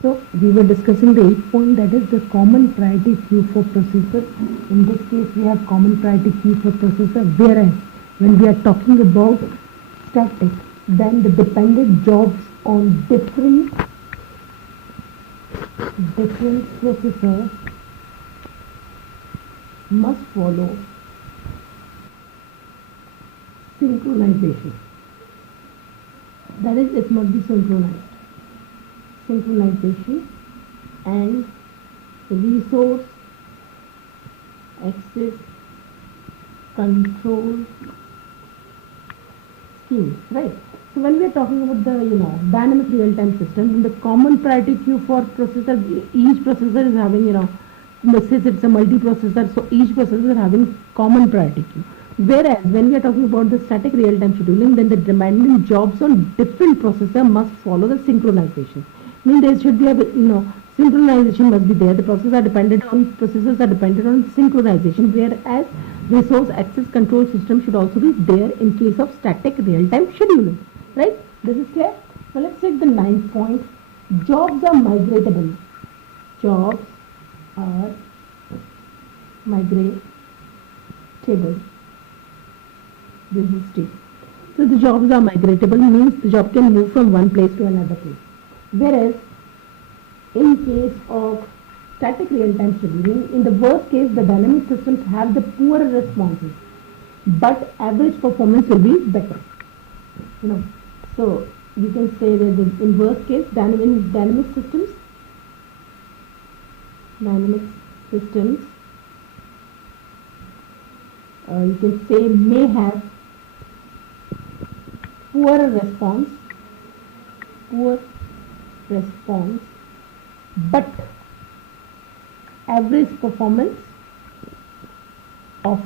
So we were discussing the 8 point, that is the common priority queue for processor. In this case, we have common priority queue for processor, whereas when we are talking about static, then the dependent jobs on different processor must follow synchronization. That is, it must be synchronized. Synchronization and resource access control schemes, right? So when we are talking about the dynamic real-time system, in the common priority queue for processor, each processor is having let's say it's a multi-processor, so each processor is having common priority queue. Whereas when we are talking about the static real-time scheduling, then the demanding jobs on different processor must follow the synchronization. Mean there should be a synchronization must be there. The processors are dependent on synchronization, whereas resource access control system should also be there in case of static real-time scheduling. Right? This is clear. Now let's take the 9 point. Jobs are migratable. Jobs are migratable. This is T. So the jobs are migratable, means the job can move from one place to another place. Whereas in case of static real-time scheduling, in the worst case, the dynamic systems have the poorer responses, but average performance will be better. So you can say that in worst case, dynamic systems, you can say may have poor response, but average performance of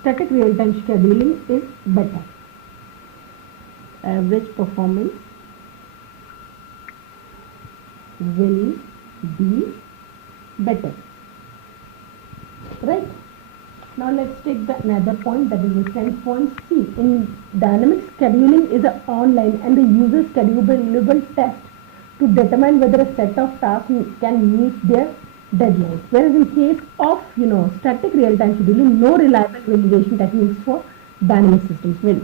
static real-time scheduling is better. Average performance will be better. Right? Now let's take the another point, that is the 10th point. C. In dynamic scheduling is an online and the user schedulable test to determine whether a set of tasks can meet their deadlines. Whereas in case of static real-time scheduling, no reliable validation techniques for dynamic systems. Well,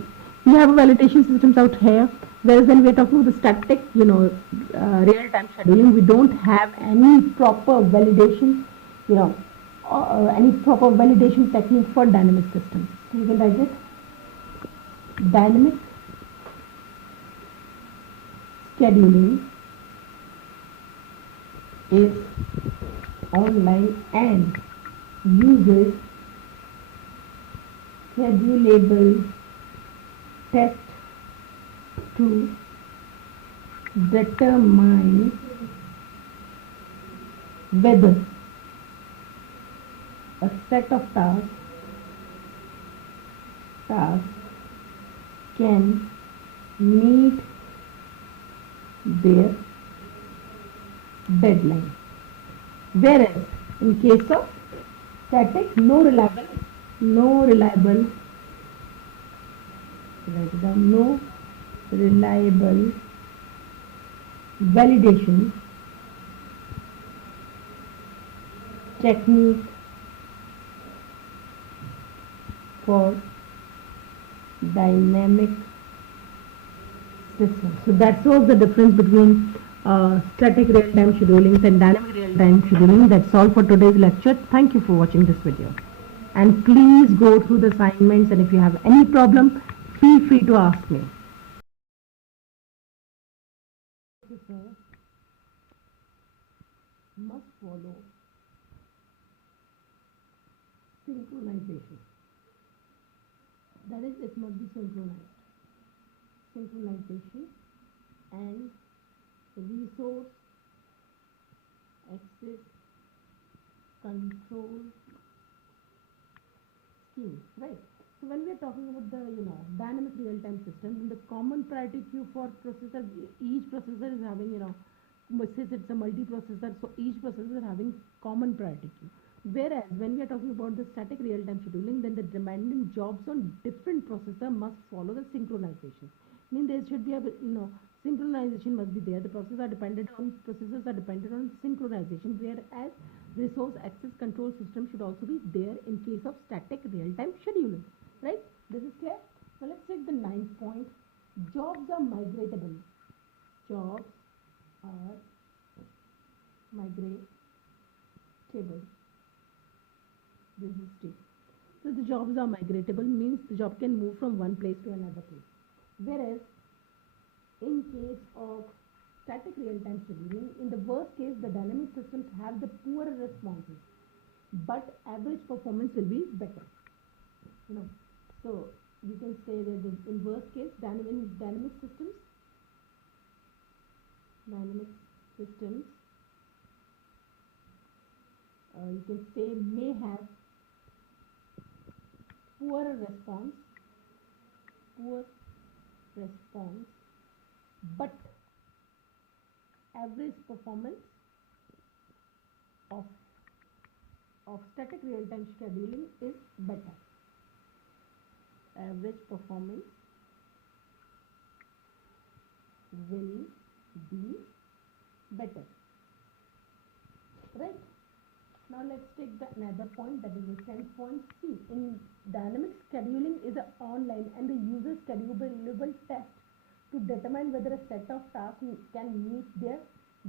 we have validation systems out here, whereas when we are talking about the static real-time scheduling, we don't have any proper validation any proper validation technique for dynamic systems. So you can write it. Dynamic scheduling is online and uses schedulable test to determine whether a set of tasks can meet their deadline. Whereas in case of static, no reliable validation technique for dynamic systems. So that was the difference between static real-time scheduling and dynamic real-time scheduling. That's all for today's lecture. Thank you for watching this video. And please go through the assignments, and if you have any problem, feel free to ask me. Must follow synchronization. That is, it must be synchronized. Synchronization and resource access control schemes, right? So when we are talking about the dynamic real-time system, the common priority queue for processor, each processor is having since it's a multi-processor, so each processor is having common priority queue. Whereas when we are talking about the static real-time scheduling, then the dependent jobs on different processor must follow the synchronization. Mean there should be a synchronization must be there. The processors are dependent on synchronization, whereas resource access control system should also be there in case of static real-time scheduling. Right? This is clear. Now let's take the ninth point. Jobs are migratable. Jobs are migratable. This is T. So the jobs are migratable means the job can move from one place to another place. Whereas in case of static real-time scheduling, in the worst case, the dynamic systems have the poorer responses, but average performance will be better. So you can say that in worst case, dynamic systems you can say may have poor response, but average performance of static real-time scheduling is better. Average performance will be better. Right? Now let's take another point, that is the 10th point. See, in dynamic scheduling is an online and the user schedulable test to determine whether a set of tasks can meet their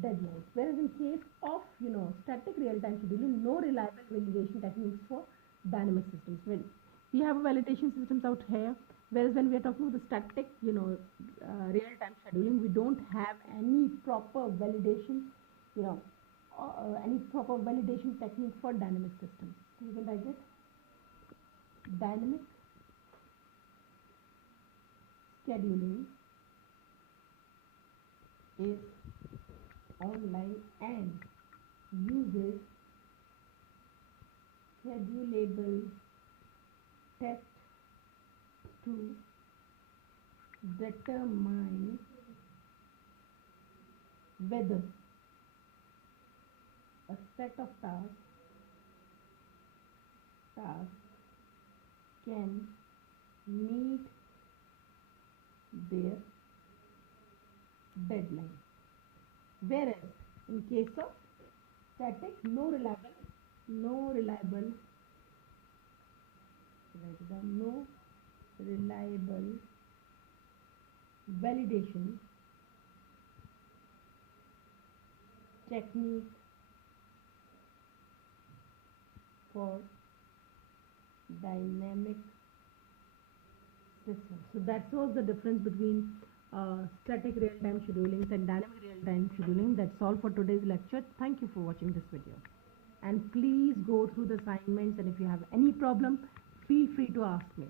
deadlines. Whereas in case of static real-time scheduling, no reliable validation techniques for dynamic systems. Well, we have a validation systems out here. Whereas when we are talking about the static, real-time scheduling, we don't have any proper validation, any proper validation technique for dynamic systems. You can write it. Dynamic scheduling is online and uses schedulable test to determine whether a set of tasks can meet their deadline. Whereas in case of static, no reliable validation technique for dynamic systems. So that was the difference between static real-time scheduling and dynamic real-time scheduling. That's all for today's lecture. Thank you for watching this video. And please go through the assignments, and if you have any problem, feel free to ask me.